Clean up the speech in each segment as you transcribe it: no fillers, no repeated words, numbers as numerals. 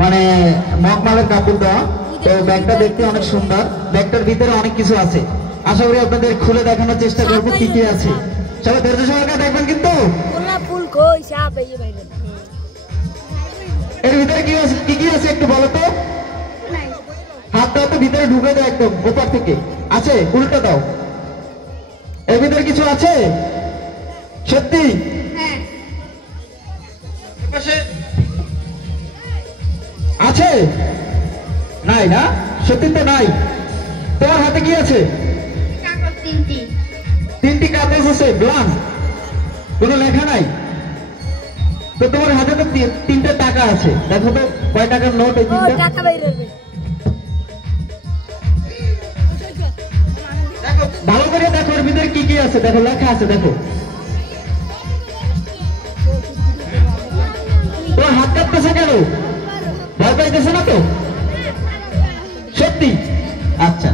মানে মখমলের কাপড় দেওয়া। তো ব্যাগটা দেখতে অনেক সুন্দর, ব্যাগটার ভিতরে অনেক কিছু আছে। আশা করি আপনাদের খুলে দেখানোর চেষ্টা করবো কি কি আছে। সবাই ধৈর্য সহকারে দেখবেন কিন্তু। এর ভিতরে কি আছে, কি কি আছে একটু বলো তো। হাত দাও তো, ভিতরে ঢুকে দাও একদম উপর থেকে। আছে, উল্টো দাও। এর ভিতরে কিছু আছে সত্যি? আছে? নাই না, সত্যি তো নাই। তোমার হাতে কি আছে? তিনটি কাগজ আছে, ব্লাঙ্ক, কোনো লেখা নাই। তো তোমার হাতে তো তিনটা টাকা আছে, দেখো তো কয় টাকার নোট এই তিনটা। দেখো ভালো করে দেখো, এর ভিতরে কি কি আছে দেখো, লেখা আছে দেখো। তোমার হাত কাঁপতেছে কেন? ভয় পাইতেছে না তো? সত্যি? আচ্ছা,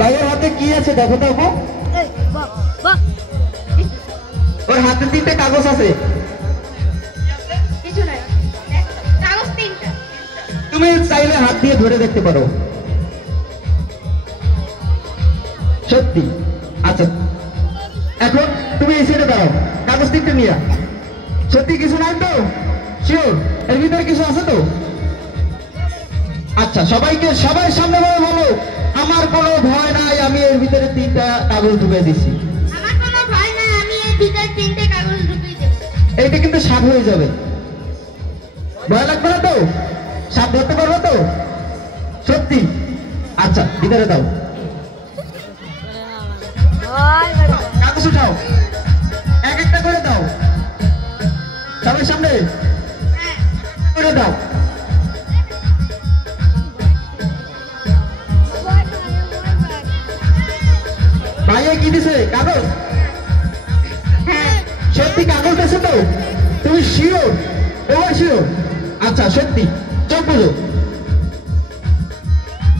ভাইয়ের হাতে কি আছে দেখো তো। ওর হাতে তিনটে কাগজ আছে। তুমি চাইলে হাত দিয়ে ধরে দেখতে পারো। সত্যি? আচ্ছা, এখন তুমি এই সাইডে দাঁড়াও, কাগজ তিনটে নিয়ে। সত্যি কিছু নাই তো? শিওর এর ভিতরে কিছু আছে তো? আচ্ছা, সবাইকে সবাই সামনে বলো, আমার কোনো ভয় নাই, আমি এর ভিতরে তিনটা কাগজ ঢুকিয়ে দিছি। এইটা কিন্তু সাপ হয়ে যাবে, ভয় লাগবে না তো? সাপ ধরতে পারবো তো? সত্যি? আচ্ছা, ভিতরে দাও, কাগজ উঠাও, এক একটা করে দাও, সবাই সামনে করে দাও। ভাইয়া কি দিছে? কাগজ? সত্যি কাগজ দিছে তো? তুমি শিওর? Over sure? আচ্ছা, সত্যি। চোখ বুঝো,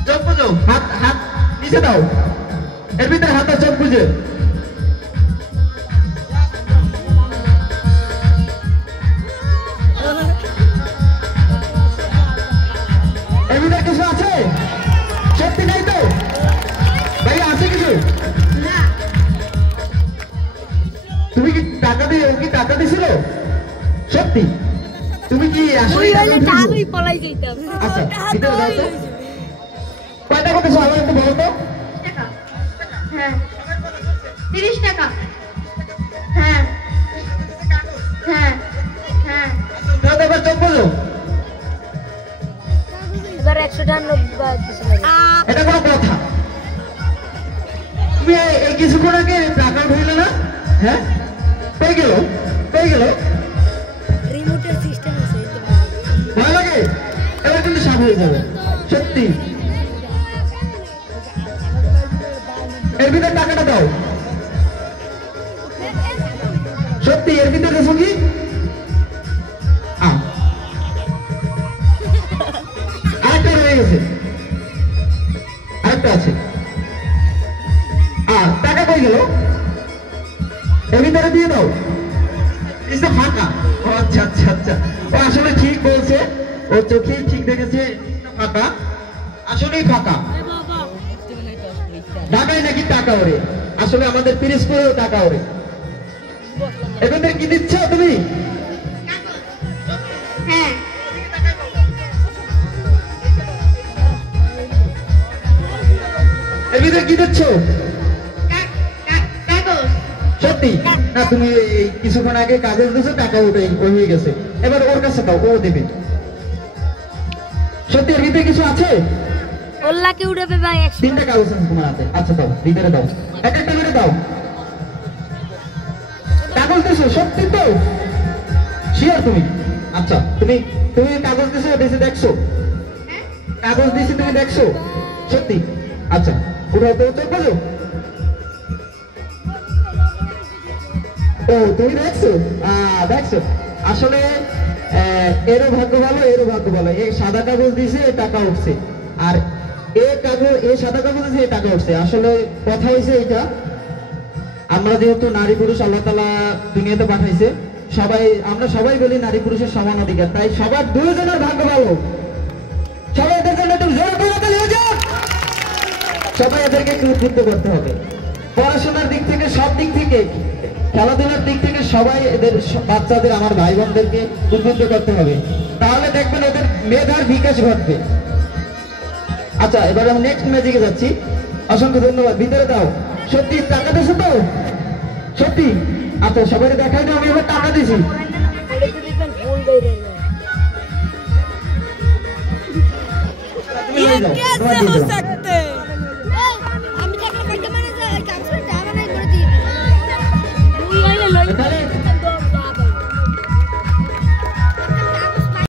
চোখ বুঝো, হাত হাত নিচে দাও, এর ভিতরে হাতে চোখ বুঝে। এর ভিতরে কিছু আছে? সত্যি নাই তো? ভাইয়া আছে কিছু? তুমি কি টাকা দিয়ে, কি টাকা দিছিল? সত্যি? তুমি কি আসলে আচ্ছা, ভিতরে দাও তো। কয় টাকা দিছো আমার একটু বলো তো। 30 টাকা। হ্যাঁ হ্যাঁ হ্যাঁ। দাও, এবার চোখ বলো। এবার 100 টাকা নোট দিছিল। এটা কোনো কথা? তুমি এই কিছুক্ষণ আগে টাকা ঢুকলে না? হ্যাঁ, পেয়ে গেল, পেয়ে গেল। রিমোটের সিস্টেম আছে, ভয় লাগে? এবার কিন্তু সাপ হয়ে যাবে। সত্যি? এর ভিতরে টাকাটা দাও। সত্যি? এর ভিতরে দেখো কি? আরেকটা রয়ে গেছে, আরেকটা আছে। টাকা পেয়ে গেল, এর ভিতরে দিয়ে দাও। ফাঁকা। আচ্ছা আচ্ছা আচ্ছা, ও আসলে ঠিক বলছে, ও চোখেই ঠিক দেখেছে, ফাঁকা, আসলেই ফাঁকা। ঢাকায় নাকি টাকা ওরে, আসলে আমাদের পিরিজপুরেও টাকা ওরে। এর ভিতরে কি দিচ্ছ তুমি? হ্যাঁ। এর ভিতরে কি দিচ্ছ? সত্যি? না, তুমি কিছুক্ষণ আগে কাগজ দিয়েছো, টাকা উঠে হয়ে গেছে, এবার ওর কাছে দাও, ও দেবে। সত্যি? এর ভিতরে কিছু আছে? ওল্লাকে উড়াবে ভাই। তিনটা কাগজ আছে তোমার হাতে। আচ্ছা, দাও, ভিতরে দাও, এক একটা করে দাও। কাগজ দিছো? সত্যি তো? শিওর তুমি? আচ্ছা, তুমি তুমি কাগজ দিছো, দিয়েছে দেখছো? কাগজ দিয়েছি, তুমি দেখছো? সত্যি? আচ্ছা, উঠাও তো, চোখ বলো। ও, তুমি দেখছো? দেখছো? আসলে এরও ভাগ্য ভালো, এরও ভাগ্য ভালো। এই সাদা কাগজ দিয়েছে, টাকা উঠছে, আর এই সাদা কাগজ দিয়েছে, টাকা উঠছে। আসলে কথা হয়েছে এইটা, আমরা যেহেতু নারী পুরুষ আল্লাহ তাআলা দুনিয়াতে পাঠাইছে, আমরা সবাই বলি নারী পুরুষের সমান অধিকার, তাই সবার দুজনের ভাগ্য ভালো। সবাই এদের জন্য একটু জোর করে তালি হয়ে যাক। সবাই এদেরকে একটু উদ্বুদ্ধ করতে হবে, পড়াশোনার দিক থেকে, সব দিক থেকে, খেলাধুলার দিক থেকে সবাই এদের বাচ্চাদের, আমার ভাই বোনদেরকে উদ্বুদ্ধ করতে হবে, তাহলে দেখবেন এদের মেধার বিকাশ ঘটবে। আচ্ছা, এবার আমি নেক্সট ম্যাজিকে যাচ্ছি। অসংখ্য ধন্যবাদ। ভিতরে দাও। সত্যি টাকা দিছো তো? সত্যি? আচ্ছা, সবাই দেখাই দাও, আমি এবার টাকা দিছি। তুমি নিয়ে যাও, তোমার দিয়ে দাও।